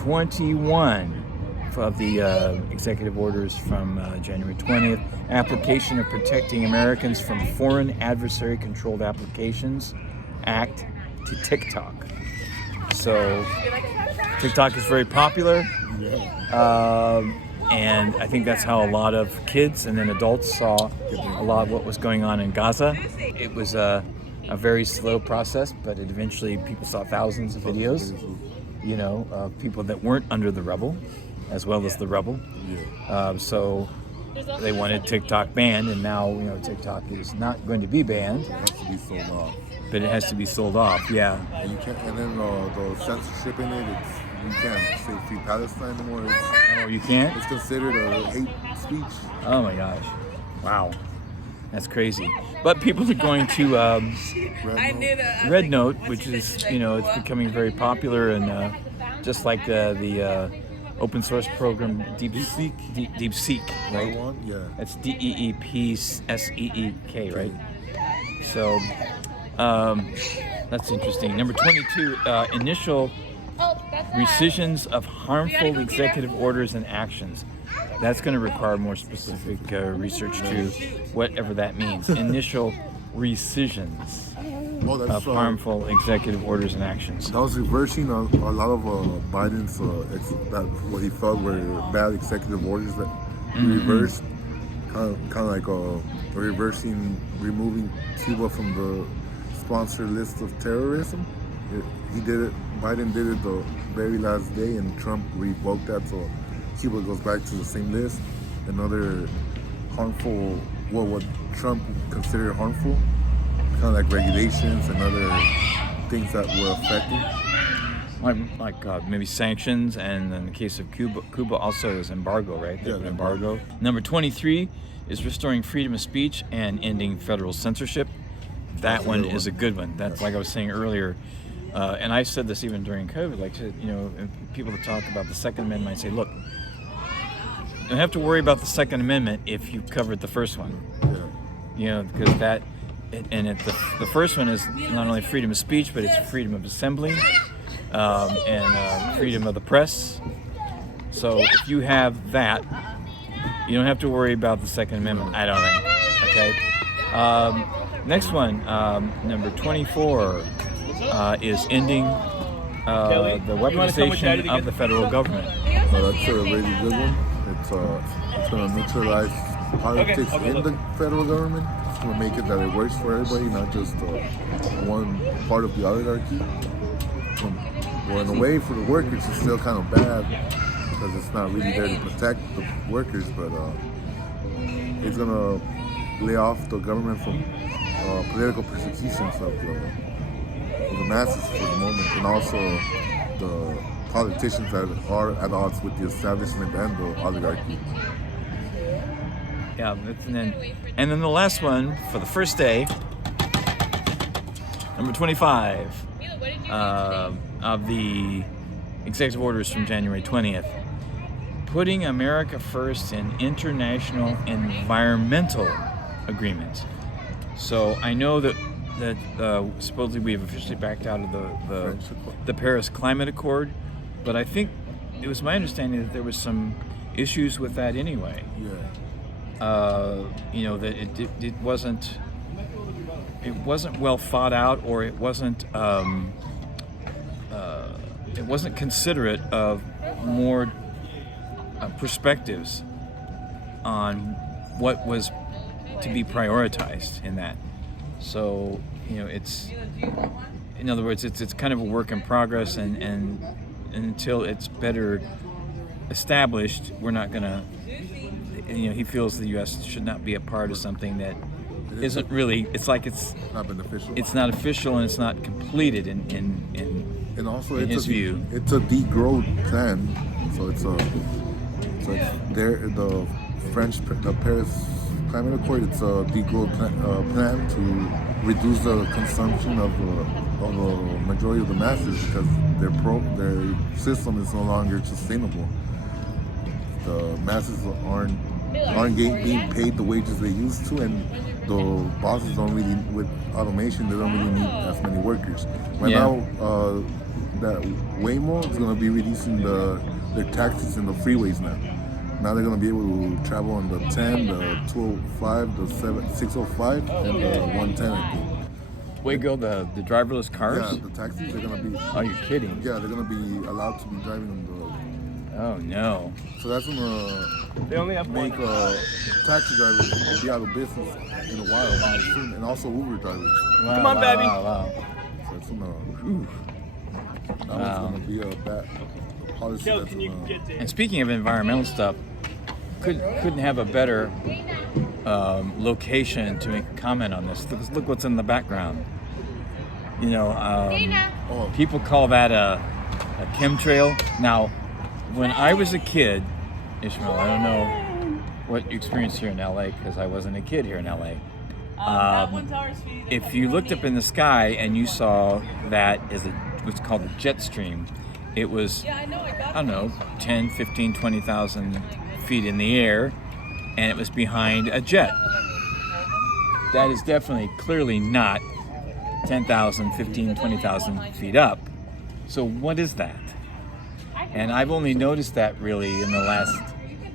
21 of the executive orders from January 20th. Application of Protecting Americans from Foreign Adversary Controlled Applications Act to TikTok. So TikTok is very popular, and I think that's how a lot of kids and then adults saw a lot of what was going on in Gaza. It was a very slow process, but eventually people saw thousands of videos, of people that weren't under the rubble, as well as the rubble. So they wanted TikTok banned, and now TikTok is not going to be banned. It has to be sold off. But it has to be sold off, yeah. And you can't, and then the censorship in it, you can't say Free Palestine anymore. Oh, you can't? It's considered a hate speech. Oh my gosh. Wow. That's crazy. But people are going to Red Note, which is, it's becoming very popular, and just like the open source program DeepSeek, right? Yeah. That's DEEPSEEK, right? So that's interesting. Number 22, initial rescissions of harmful executive orders and actions. That's going to require more specific research to whatever that means. Initial rescissions of harmful executive orders and actions. That was reversing a lot of Biden's what he felt were bad executive orders that he reversed. Kind of like removing Cuba from the sponsor list of terrorism. He did it. Biden did it the very last day, and Trump revoked that, so Cuba goes back to the same list. Another harmful, what Trump considered harmful, kind of like regulations and other things that were affecting. Like maybe sanctions, and in the case of Cuba also is embargo, right? Yeah, embargo. Number 23 is restoring freedom of speech and ending federal censorship. That one is a good one. That's like I was saying earlier. And I said this even during COVID, people that talk about the Second Amendment, I say, look, you don't have to worry about the Second Amendment if you've covered the first one. Because the first one is not only freedom of speech, but it's freedom of assembly and freedom of the press. So if you have that, you don't have to worry about the Second Amendment, I don't think. Okay. Next one, number 24. Is ending the weaponization of the federal government. That's a really good one. It's going to neutralize politics in the federal government. It's going to make it that it works for everybody, not just one part of the oligarchy. Well, in a way, for the workers, it's still kind of bad because it's not really there to protect the workers, but it's going to lay off the government from political persecutions of the masses for the moment, and also the politicians that are at odds with the establishment and the oligarchy. Yeah, and then the last one for the first day, number 25 of the executive orders from January 20th, putting America first in international environmental agreements. So I know that supposedly we have officially backed out of the Paris Climate Accord, but I think it was my understanding that there was some issues with that anyway. That it wasn't well thought out, or it wasn't considerate of more perspectives on what was to be prioritized in that. So, it's, in other words, it's kind of a work in progress, and until it's better established, we're not going to, he feels the U.S. should not be a part of something that isn't really, it's like it's not been official. It's not official, and it's not completed in his view. It's a degrowth plan, so it's the Paris Climate Accord. It's a degrowth plan to reduce the consumption of the majority of the masses, because their system is no longer sustainable. The masses aren't being paid the wages they used to, and the bosses don't really, with automation, they don't really need as many workers. Right now, that Waymo is going to be releasing their taxis in the freeways now. Now they're going to be able to travel on the 10, the 205, the 605, and the 110, I think. Waygo, the driverless cars? Yeah, the taxis, they're going to be... Oh, you're kidding. Yeah, they're going to be allowed to be driving on the... Oh, no. So that's going to make taxi drivers be out of business in a while, soon, and also Uber drivers. Wow, Come on, baby. So it's going to be a bad policy. Yo, That's can you gonna, get to And speaking of environmental stuff, couldn't have a better location to make a comment on this. Look what's in the background. You know, people call that a chemtrail. Now, when I was a kid, Ishmael, I don't know what you experienced here in LA because I wasn't a kid here in LA. If you looked up in the sky and you saw that as what's called a jet stream, it was, I don't know, 10, 15, 20,000 feet in the air, and it was behind a jet. That is definitely, clearly not 10,000, 15, 20,000 feet up. So what is that? And I've only noticed that really in the last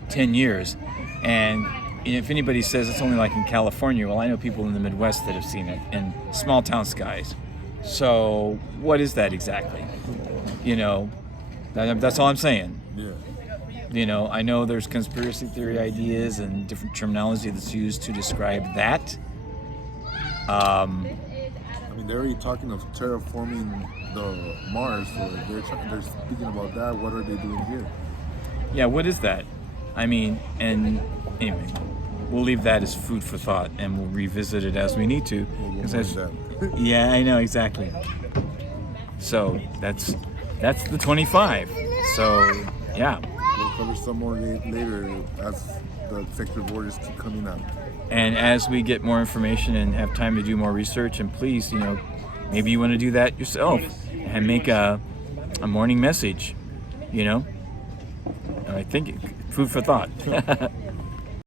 10 years. And if anybody says it's only like in California, well, I know people in the Midwest that have seen it in small town skies. So what is that exactly? You know, that's all I'm saying. yeah. You know, I know there's conspiracy theory ideas and different terminology that's used to describe that. I mean, they're already talking of terraforming the Mars, so they're speaking about that. What are they doing here? Yeah, what is that? I mean, and anyway, we'll leave that as food for thought, and we'll revisit it as we need to. We'll 'Cause learn that. yeah, I know exactly. So that's the 25. So yeah. We'll cover some more later as the executive orders keep coming out. And as we get more information and have time to do more research, and please, you know, maybe you want to do that yourself and make a morning message, you know. I think food for thought.